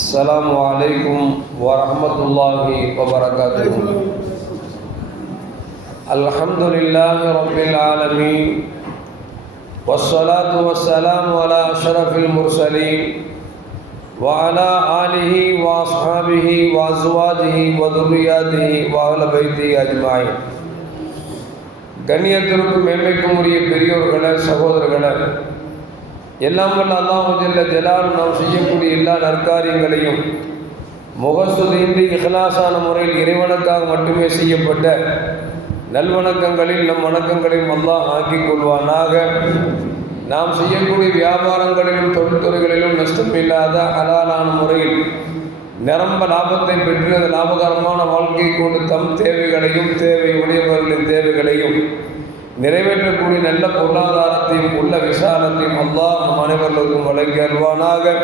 السلام عليكم ورحمة الله وبركاته الحمد لله رب العالمين والصلاة والسلام على أشرف المرسلين وعلى آله وأصحابه وأزواجه وذرياته وأهل بيته أجمعين கண்ணியத்திற்கும் மேன்மைக்கும் உரிய பெரியோர்களே சகோதரர்களே எல்லாம் வல்ல அல்லாஹு ஜல்ல ஜலால் நாம் செய்யக்கூடிய எல்லா நற்காரியங்களையும் முகசுதின்றி இஹ்லாசான முறையில் இறைவனுக்காக மட்டுமே செய்யப்பட்ட நல்வணக்கங்களில் நம் வணக்கங்களையும் அல்லாஹ் ஆக்கிக் கொள்வானாக. நாம் செய்யக்கூடிய வியாபாரங்களிலும் தொழில்துறைகளிலும் நஷ்டம் இல்லாத அலாலான முறையில் நிரம்ப லாபத்தை பெற்று அந்த லாபகரமான வாழ்க்கையை கொண்டு தம் தேவைகளையும் தேவை உடையவர்களின் தேவைகளையும் நிறைவேற்றக்கூடிய நல்ல பொருளாதாரத்தையும் உள்ள விசாலத்தையும் அல்லாஹ் நம் அனைவர்களுக்கும் வழங்கி அருவானாக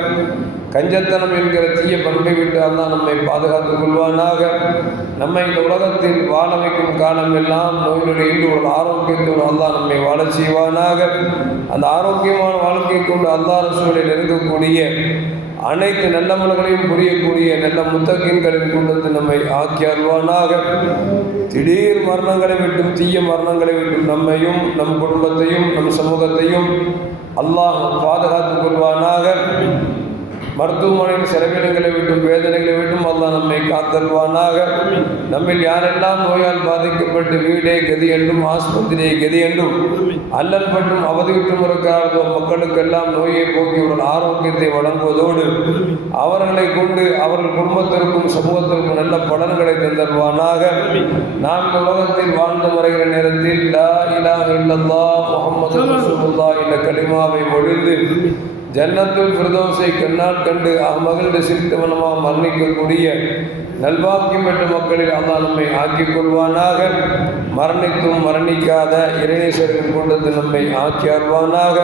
கஞ்சத்தனம் என்கிற தீய பண்பை விட்டு அல்லாஹ் நம்மை பாதுகாத்துக் கொள்வானாக. நம்மை இந்த உலகத்தில் வாழ வைக்கும் காலம் எல்லாம் நோயினுடைய இன்று ஒரு ஆரோக்கியத்தோடு அல்லாஹ் நம்மை வாழ செய்வானாக. அந்த ஆரோக்கியமான வாழ்க்கை கொண்டு அல்லாஹ் சூழலில் இருக்கக்கூடிய அனைத்து நல்லமல்களையும் புரியக்கூடிய நல்ல முத்தகின்களின் கொண்டு நம்மை ஆக்கி அல்வானாக திடீர் மரணங்களை விட்டும் தீய மரணங்களை விட்டும் நம்மையும் நம் குடும்பத்தையும் நம் சமூகத்தையும் அல்லாஹ் பாதுகாத்துக் கொள்வானாக. மருத்துவமனையின் செலவினங்களை விட்டும் வேதனைகளை விட்டும் அல்லாஹ் நம்மை காத்தல்வானாக. நம்மில் யாரெல்லாம் நோயால் பாதிக்கப்பட்டு வீடே கதி என்றும் ஆஸ்பத்திரியை கதி என்றும் அல்லல் பட்டும் அவதிவிட்டும் இருக்கிறார்களோ மக்களுக்கெல்லாம் நோயை போக்கி ஒரு ஆரோக்கியத்தை வழங்குவதோடு அவர்களை கொண்டு அவர்கள் குடும்பத்திற்கும் சமூகத்திற்கும் நல்ல பலன்களை தந்தல்வானாக. நாம் உலகத்தில் வாழ்ந்து வருகிற நேரத்தில் லா இலா இல்லல்லாஹ் முகமது ரசூலுல்லாஹ் என்ற கலிமாவை ஒழிந்து ஜன்னத்துல் பிரதோசை கண்ணால் கண்டு அம்மகளுடைய சிரித்தவனமாக மரணிக்கக்கூடிய நல்வாக்கியம் பெற்ற மக்களில் அல்லா நம்மை ஆக்கிக் கொள்வானாக. மரணித்தும் மரணிக்காத இறைநேசரின் கொண்டது நம்மை ஆக்கி அருவானாக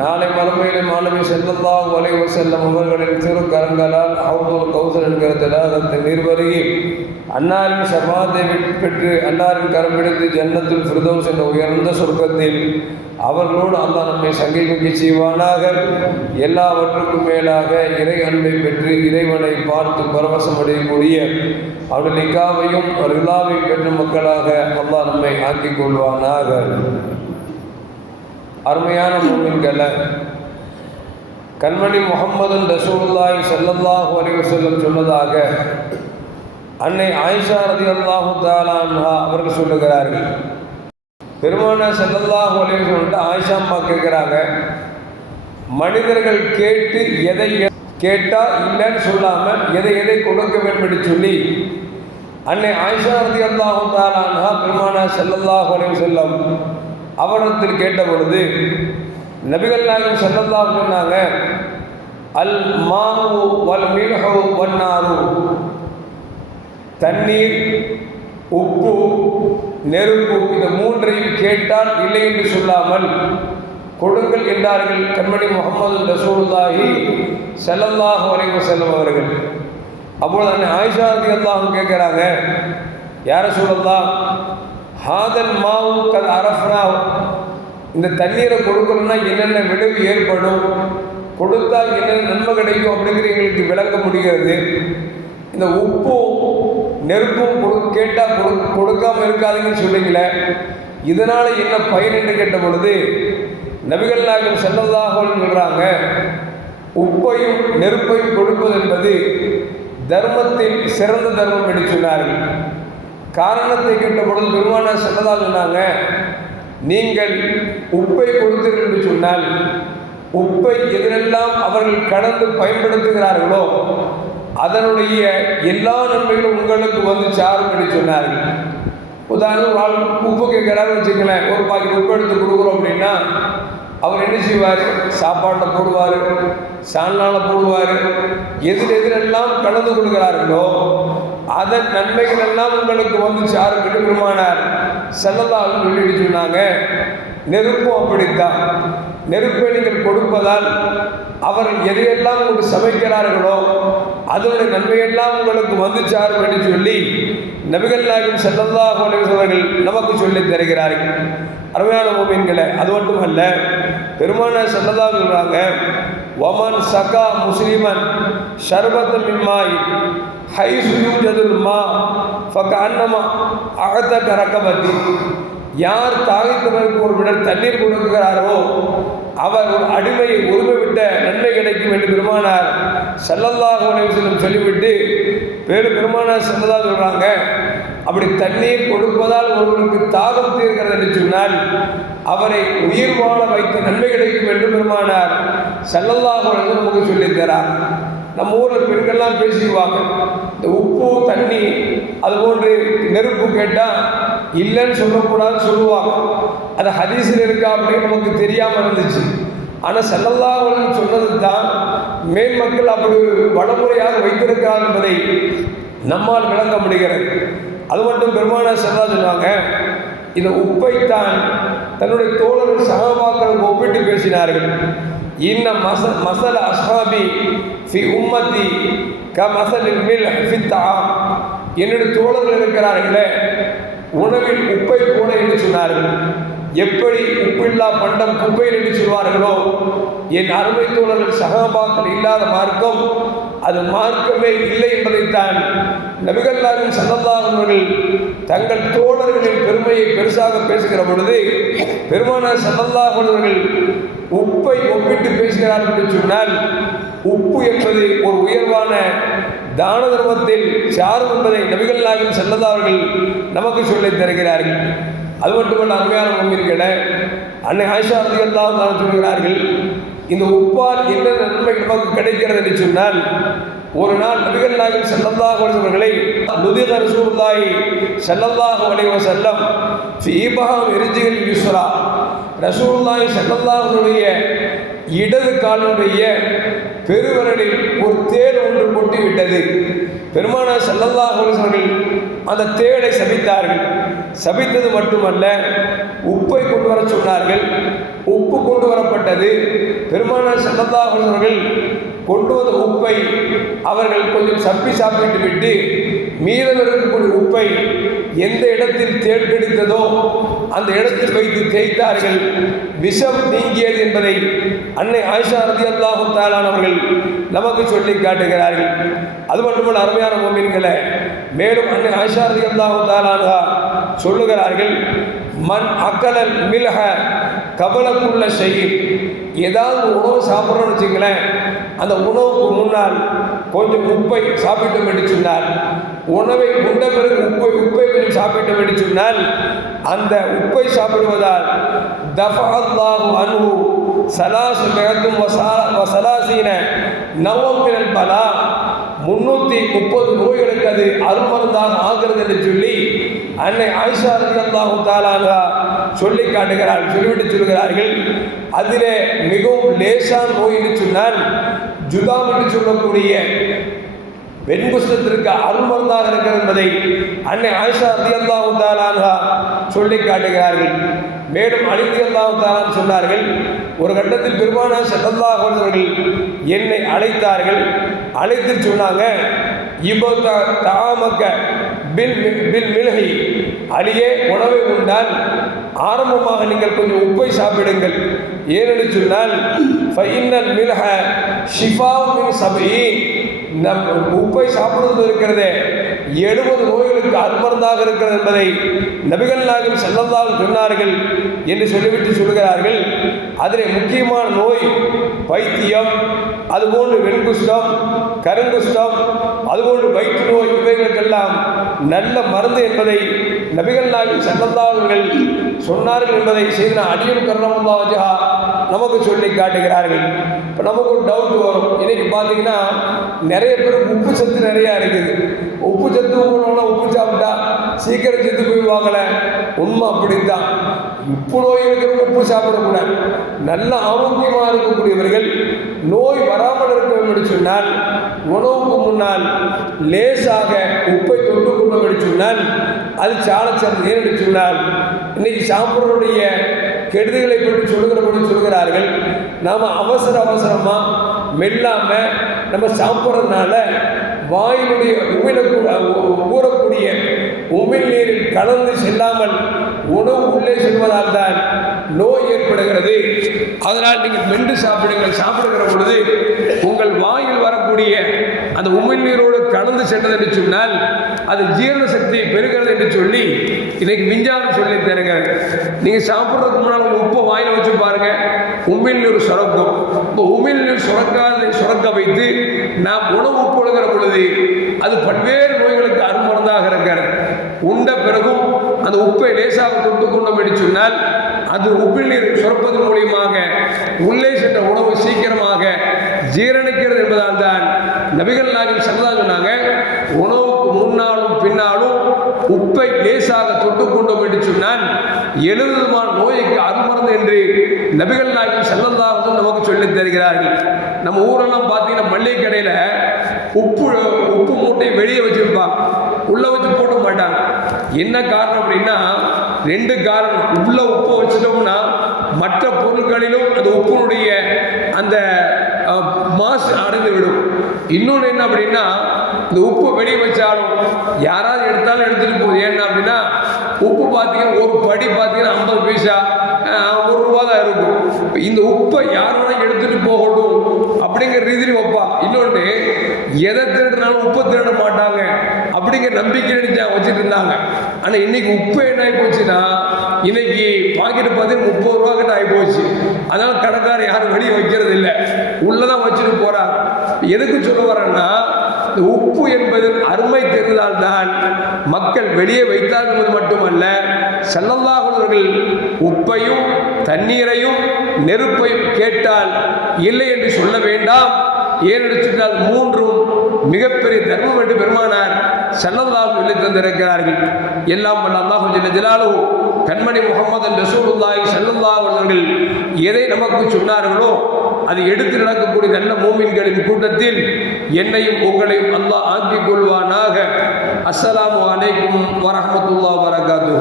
நாளை மறுமையிலே மாணவி செல்லல்லாஹ் வலைவு செல்லும் அவர்களின் கரங்களால் அவுதோல் கௌசல் என்கிற திலாகத்தை நீர்வருகி அன்னாரின் சமாதை பெற்று அன்னாரின் கரம் பிடித்து ஜன்னத்துல் ஃபிர்தோஸ் என்ற உயர்ந்த சொர்க்கத்தில் அவர்களோடு அல்லா நம்மை சங்கிமிக்க செய்வானாக. எல்லாவற்றுக்கும் மேலாக இறை அன்பை பெற்று இறைவனை பார்த்து பரவசம் அடையக்கூடிய அவருடைய நிக்காவையும் ரிலாவையும் பெற்ற மக்களாக அல்லாஹ் நம்மை ஆக்கிக் கொள்வானாக. அருமையான மூமின்களை கண்மணி முகமது ரசூல்லாய் சல்லல்லாஹு அலைஹி சொன்னதாக அன்னை ஆயிஷா ரதி அல்லாஹு தாலான்ஹா அவர்கள் சொல்லுகிறார்கள். பெருமான செல்லல்லாஹு அலைவர் சொல்லிட்டு ஆயிஷா அம்மா கேட்குறாங்க மனிதர்கள் கேட்டு எதை கேட்டால் இல்லைன்னு சொல்லாமல் எதை எதை கொடுக்க வேண்டும் என்று சொல்லி அன்னை ஆயிஷா ரதி அல்லாஹு தாலானா பெருமானா செல்லல்லாஹு அலைஹி செல்லம் அவரிடத்தில் கேட்ட பொழுது நபிகள் நாயகம் செல்லல்லா சொன்னாங்க அல் மாவு வல் மில்ஹு வன்னாரு தண்ணீர் உப்பு நெருப்பு இந்த மூன்றையும் கேட்டால் இல்லை என்று சொல்லாமல் கொடுங்கள் என்றார்கள் கண்மணி முகமது ரசூலுல்லாஹி செல்லல்லாஹு வரைக்கும் செல்லும் அவர்கள். அப்பொழுது அன்னை ஆயிஷா ரதி அல்லாஹும் கேட்குறாங்க யார சூழல்லா ஹாதல் மாவு கல் அரஃப்னா இந்த தண்ணீரை கொடுக்கணும்னா என்னென்ன விளைவு ஏற்படும்? கொடுத்தால் என்னென்ன நன்மை கிடைக்கும்? அப்படிங்கிற எங்களுக்கு விளக்க முடிகிறது. இந்த உப்பும் நெருப்பும் கொடு கேட்டால் கொடு கொடுக்காமல் இருக்காதுங்கன்னு சொன்னீங்களே இதனால் என்ன பயன் என்று கேட்ட பொழுது நபிகள் நாயகம் சொல்கிறாங்க உப்பையும் நெருப்பையும் கொடுப்பது என்பது தர்மத்தில் சிறந்த தர்மம் என்று சொன்னார்கள். காரணத்தை கேட்ட பொழுது பெருமான செல்லதாக சொன்னாங்க நீங்கள் உப்பை கொடுத்தீர்கள் என்று சொன்னால் உப்பை எதிரெல்லாம் அவர்கள் கடந்து பயன்படுத்துகிறார்களோ அதனுடைய எல்லா நன்மைகளும் உங்களுக்கு வந்து சாரும் என்று சொன்னார்கள். உதாரணம் உப்பு கேட்குறாரு வச்சுக்கலேன் ஒரு பாக்கெட் உப்பு எடுத்து கொடுக்குறோம் அப்படின்னா அவர் என்ன செய்வார்? சாப்பாட்டில் போடுவார் சால்னால் போடுவார். எதிர் எதிரெல்லாம் கலந்து கொடுக்கிறார்களோ அதன் நன்மைகள் எல்லாம் உங்களுக்கு வந்து சாரும் என்று பெருமானார் செல்லதாக சொல்லி சொன்னாங்க. நெருப்பும் அப்படித்தான். நெருப்பை நீங்கள் கொடுப்பதால் அவர்கள் எதையெல்லாம் உங்களுக்கு சமைக்கிறார்களோ அதனுடைய நன்மையெல்லாம் உங்களுக்கு வந்து சாரும் என்று சொல்லி நபிகள் நாயகம் செல்லல்லா அவர்கள் நமக்கு சொல்லி தருகிறார்கள். அருமையான மூமின்களை அது மட்டுமல்ல பெருமான செல்லதாக சொல்கிறாங்க ஒமன் சகா முஸ்லிமன் ஷர்பத் மின்மாய் ஹைசு யூஜதுல் மா ஃபக்க அன்னமா அகத்த கரக்கபத்தி யார் தாகித்தவருக்கு ஒரு விடல் தண்ணீர் கொடுக்கிறாரோ அவர் ஒரு அடிமையை உரிமை விட்ட நன்மை கிடைக்கும் என்று பெருமானார் செல்லல்லாக செல்லும் சொல்லிவிட்டு வேறு பெருமானார் செல்லதா சொல்கிறாங்க அப்படி தண்ணீர் கொடுப்பதால் ஒருவருக்கு தாகம் தீர்கிறது என்று சொன்னால் அவரை உயிர் வாழ வைத்த நன்மை கிடைக்கும் என்று பெருமானார் செல்லல்லாக நமக்கு சொல்லித்தரார். நம்ம ஊரில் பெண்கள்லாம் பேசிக்குவாங்க இந்த உப்பு தண்ணி அது போன்று நெருப்பு கேட்டால் இல்லைன்னு சொல்லக்கூடாதுன்னு சொல்லுவாங்க அது ஹதீஸில் இருக்கா அப்படின்னு நமக்கு தெரியாமல் இருந்துச்சு. ஆனால் செல்லல்லாவுடன் சொன்னது தான் மேல் மக்கள் அப்படி ஒரு வடமுறையாக வைத்திருக்கிறார் என்பதை நம்மால் விளங்க முடிகிறது. அது மட்டும் பெருமான செல்லா சொல்லுவாங்க இந்த உப்பை தான் தன்னுடைய தோழர்கள் சகபாக்களுக்கு ஒப்பிட்டு பேசினார்கள். இன்ன மச மசல அஸ்ஹாபி ஃபி உம்மத்தி க மசலில் மில் ஃபித்தா என்னுடைய தோழர்கள் இருக்கிறார்களே உணவில் உப்பை போல என்று சொன்னார்கள். எப்படி உப்பில்லா பண்டம் குப்பையில் என்று சொல்வார்களோ? என் அருமை தோழர்கள் சகாபாக்கள் இல்லாத மார்க்கம் அது மார்க்கமே இல்லை என்பதைத்தான் நபிகல்லாவின் சல்லல்லாஹர்கள் தங்கள் தோழர்களின் பெருமையை பெருசாக பேசுகிற பொழுது பெருமானார் சல்லல்லாஹர்கள் உப்பை ஒப்பிட்டு பேசுகிறார் என்று சொன்னால் உப்பு என்பது ஒரு உயர்வான தான தர்மத்தில் சாரும் என்பதை நபிகள் நாயகம் செல்லதாவர்கள் நமக்கு சொல்லித் தருகிறார்கள். அது மட்டுமல்ல அருமையான மம்மிர்கள அன்னை ஆயிஷா ரதி தான் சொல்கிறார்கள் இந்த உப்பால் என்ன நன்மை நமக்கு கிடைக்கிறது? என்று சொன்னால் ஒரு நாள் நபிகள் நாயகம் செல்லந்தாக அவர்களை நுதிக ரசூலுல்லாஹி செல்லந்தாக அலைஹி செல்லம் ஃபீ எரிஞ்சுகள் யூஸ்வரா யுஸ்ரா. ரசூலுல்லாஹி இடது காலனுடைய பெருவரலில் ஒரு தேர் ஒன்று கொட்டி விட்டது பெருமானார் ஸல்லல்லாஹு அவர்கள் அந்த தேடை சபித்தார்கள். சபித்தது மட்டுமல்ல உப்பை கொண்டு வர சொன்னார்கள். உப்பு கொண்டு வரப்பட்டது. பெருமானார் ஸல்லல்லாஹு அவர்கள் கொண்டு வந்த உப்பை அவர்கள் கொஞ்சம் சப்பி சாப்பிட்டு விட்டு மீதம் இருக்கக்கூடிய உப்பை எந்த இடத்தில் தேள் அந்த இடத்தில் வைத்து தேய்த்தார்கள். விஷம் நீங்கியது என்பதை அன்னை ஆயிஷா ரதி அல்லாஹு தாலானவர்கள் நமக்கு சொல்லி காட்டுகிறார்கள். அது மட்டுமல்ல அருமையான மோமீன்களை மேலும் அன்னை ஆயிஷா ரதி அல்லாஹு தாலானா சொல்லுகிறார்கள் மண் அக்கலல் மில்ஹ கபலக்குள்ள செய்யும் ஏதாவது உணவு சாப்பிட்றோம்னு வச்சுங்களேன் அந்த உணவுக்கு முன்னால் கொஞ்சம் உப்பை சாப்பிட்டு என்று சொன்னார். உணவை உண்ட பிறகு உப்பை உப்பை கொஞ்சம் சாப்பிட்டு என்று சொன்னால் அந்த உப்பை சாப்பிடுவதால் தஃபல்லாஹு அன்ஹு சலாசு மிகத்தும் வசலாசீன நவம்பிரல் பலா. முன்னூற்றி முப்பது நோய்களுக்கு அது அருமருந்தாக ஆகிறது என்று சொல்லி அன்னை ஆயிஷா ரதி தாலாக சொல்லி காட்டுகிறார் சொல்லிவிட்டு சொல்கிறார்கள். அதிலே மிகவும் லேசான நோய் என்று சொன்னால் ஜுதாம் என்று சொல்லக்கூடிய வெண்குஷ்டத்திற்கு அருள்மருந்தாக இருக்கிறது என்பதை அன்னை ஆயிஷா ரதி அல்லாஹு சொல்லி காட்டுகிறார்கள். மேலும் அழித்து அல்லாஹு சொன்னார்கள் ஒரு கட்டத்தில் பெருமான செல்லல்லாஹ் அவர்கள் என்னை அழைத்தார்கள். அழைத்து சொன்னாங்க இப்போ தாமக்க பில் பில் மிளகை அழியே உணவை உண்டால் ஆரம்பமாக நீங்கள் கொஞ்சம் உப்பை சாப்பிடுங்கள். ஏனென்று சொன்னால் ஃபைனல் மிளக ஷிஃபாவின் சபை நம் உப்பை சாப்பிடுவது இருக்கிறதே. எழுபது நோய்களுக்கு அற்புதமாக இருக்கிறது என்பதை நபிகள் நாயகம் செல்லந்தால் சொன்னார்கள் என்று சொல்லிவிட்டு சொல்கிறார்கள். அதில் முக்கியமான நோய் பைத்தியம் அதுபோன்று வெண்குஷ்டம் கருங்குஷ்டம் அதுபோன்று வயிற்று நோய் இவைகளுக்கெல்லாம் நல்ல மருந்து என்பதை நபிகள் நாயகம் செல்லந்தாவர்கள் சொன்னார்கள் என்பதை செய்த அடியும் கர்ணமுல்லாஜா நமக்கு சொல்லி காட்டுகிறார்கள். இப்போ நமக்கு ஒரு டவுட் வரும். இன்னைக்கு பார்த்தீங்கன்னா நிறைய பேர் உப்பு சத்து நிறையா இருக்குது. உப்பு சத்து உப்புனா உப்பு சாப்பிட்டா சீக்கிரம் செத்து போயிடுவாங்கள. உண்மை அப்படித்தான். உப்பு நோய் இருக்கிறவங்க உப்பு சாப்பிடக்கூடாது. நல்ல ஆரோக்கியமாக இருக்கக்கூடியவர்கள் நோய் வராமல் இருக்க வேண்டும் சொன்னால் உணவுக்கு முன்னால் லேசாக உப்பை தொட்டு கொண்டு சொன்னால் அது சாலை ஏன் என்று சொன்னால் இன்னைக்கு சாப்பிட்றோடைய கெடுதிகளை பற்றி சொல்லுகிறபடி சொல்கிறார்கள் நாம் அவசர அவசரமாக மெல்லாமல் நம்ம சாப்பிட்றதுனால வாயினுடைய உமிழக்கூடிய ஊறக்கூடிய உமிழ் நீரில் கலந்து செல்லாமல் உணவு உள்ளே செல்வதால் தான் நோய் ஏற்படுகிறது. அதனால் நீங்கள் மென்று சாப்பிடுங்கள். சாப்பிடுகிற பொழுது உங்கள் வாயில் வரக்கூடிய அந்த உமிழ்நீரோடு கலந்து சென்றது என்று சொன்னால் அது ஜீரண சக்தியை பெறுகிறது என்று சொல்லி இன்னைக்கு விஞ்ஞானம் சொல்லி தருங்க நீங்கள் சாப்பிட்றதுக்கு முன்னால் உங்கள் உப்பை வாயில் வச்சு பாருங்க. உமிழ்நீர் சுரக்கம். சுரக்கும் இப்போ உமிழ்நீர் சுரக்காத சுரக்க வைத்து நாம் உணவு உட்கொள்கிற பொழுது அது பல்வேறு நோய்களுக்கு அருமருந்தாக இருக்கிறது. உண்ட பிறகும் அந்த உப்பை லேசாக தொட்டு கொண்டோம் என்று சொன்னால் அது உப்பில் நீர் சுரப்பதன் மூலியமாக உள்ளே சென்ற உணவு சீக்கிரமாக ஜீரணிக்கிறது என்பதால் தான் நபிகள் நாயகம் சல்லா சொன்னாங்க உணவுக்கு முன்னாலும் பின்னாலும் உப்பை லேசாக தொட்டு கொண்டோம் என்று சொன்னான் எழுபது நோய்க்கு அருமருந்து என்று நபிகள் நாயகம் செல்லல்லாவது நமக்கு சொல்லித் தருகிறார்கள். நம்ம ஊரெல்லாம் பார்த்தீங்கன்னா மல்லிகை கடையில் உப்பு உப்பு மூட்டையை வெளியே வச்சுருப்பான் உள்ளே வச்சு போட மாட்டாங்க. என்ன காரணம் அப்படின்னா ரெண்டு காரணம். உள்ள உப்பை வச்சிட்டோம்னா மற்ற பொருட்களிலும் அந்த உப்பினுடைய அந்த மாஸ் மாசு அடைந்து விடும். இன்னொன்று என்ன அப்படின்னா இந்த உப்பு வெடி வச்சாலும் யாராவது எடுத்தாலும் எடுத்துகிட்டு போகுது ஏன்னா அப்படின்னா உப்பு பார்த்தீங்கன்னா ஒரு படி பார்த்தீங்கன்னா ஐம்பது பைசா ஒரு ரூபா தான் இருக்கும். இந்த உப்பை யார் வேணா எடுத்துகிட்டு போகட்டும் அப்படிங்கிற ரீதியில் வைப்பா. இன்னொன்று எதை திருடினாலும் உப்பை திருட மாட்டாங்க அப்படிங்கிற நம்பிக்கை நினைச்சா வச்சுட்டு இருந்தாங்க. ஆனால் இன்னைக்கு உப்பு என்ன ஆகி போச்சுன்னா இன்னைக்கு பாக்கெட் பார்த்தீங்கன்னா முப்பது ரூபா கிட்ட ஆகி போச்சு. அதனால கடைக்காரர் யாரும் வெளியே வைக்கிறது இல்லை உள்ளதான் வச்சுட்டு போகிறார் எதுக்கு சொல்ல வரேன்னா உப்பு என்பது அருமை தெரிந்தால் தான் மக்கள் வெளியே வைத்தார் என்பது மட்டுமல்ல செல்லல்லாஹர்கள் உப்பையும் தண்ணீரையும் நெருப்பையும் கேட்டால் இல்லை என்று சொல்ல வேண்டாம். ஏனென்று சொன்னால் மூன்றும் மிகப்பெரிய தர்மம் என்று பெருமானார் செல்லல்லாஹ் சொல்லி தந்திருக்கிறார்கள். எல்லாம் வல்ல அல்லாஹ் ஜல்ல கண்மணி முகமது ரசூலுல்லாஹி ஸல்லல்லாஹு அவர்கள் எதை நமக்கு சொன்னார்களோ அதை எடுத்து நடக்கக்கூடிய நல்ல மூமின்களின் கூட்டத்தில் என்னையும் உங்களையும் அல்லாஹ் ஆக்கிக் கொள்வானாக. அஸ்ஸலாமு அலைக்கும் வரஹ்மத்துல்லாஹி வரகாத்து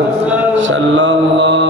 ஸல்லல்லாஹு